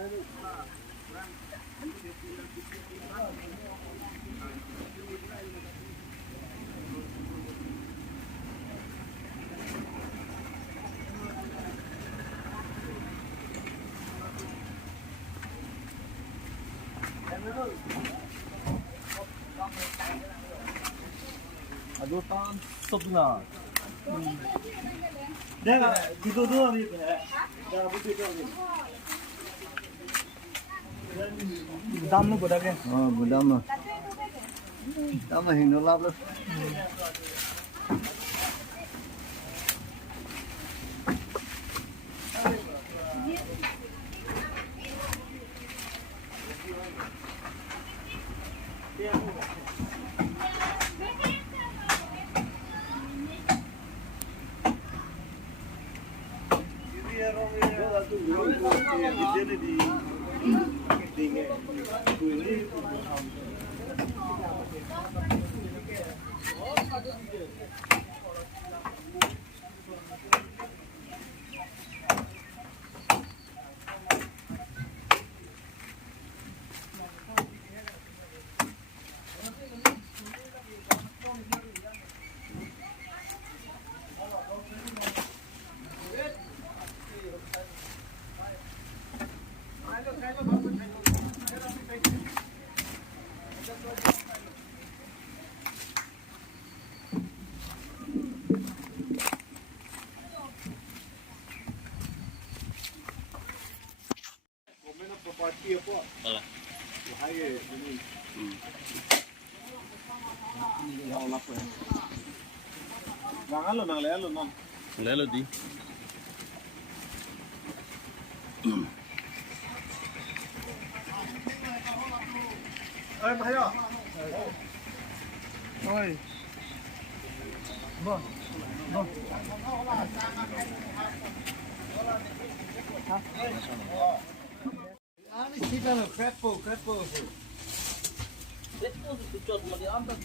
Aduh tan sebenar. 내가 그거도 아니고 내가 무슨 거지 Dam nó bữa đây. Bữa đâm mà hình nó lắp lắm. Lấy là đi. ơi mà thấy không ơi vâng vâng anh chỉ cần creppo Chốt mà đi ăn được.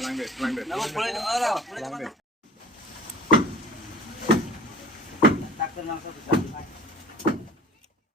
lang deh Nó boleh đâu. Tak kenal satu.